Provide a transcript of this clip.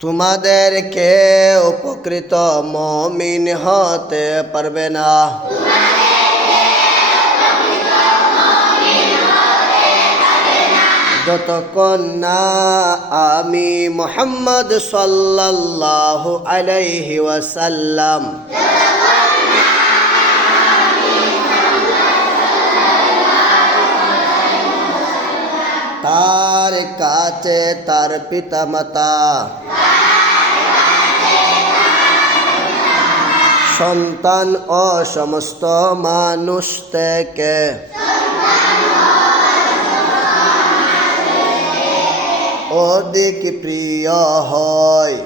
তোমাদেরকে উপকৃত মমিন হতে পারবে না। যতক্ষণ না আমি মোহাম্মদ সাল্লাল্লাহু আলাইহি ওয়াসাল্লাম তার কাছে তার পিতামাতা সন্তান ও সমস্ত মানুষ থেকে অধিক প্রিয় হয়।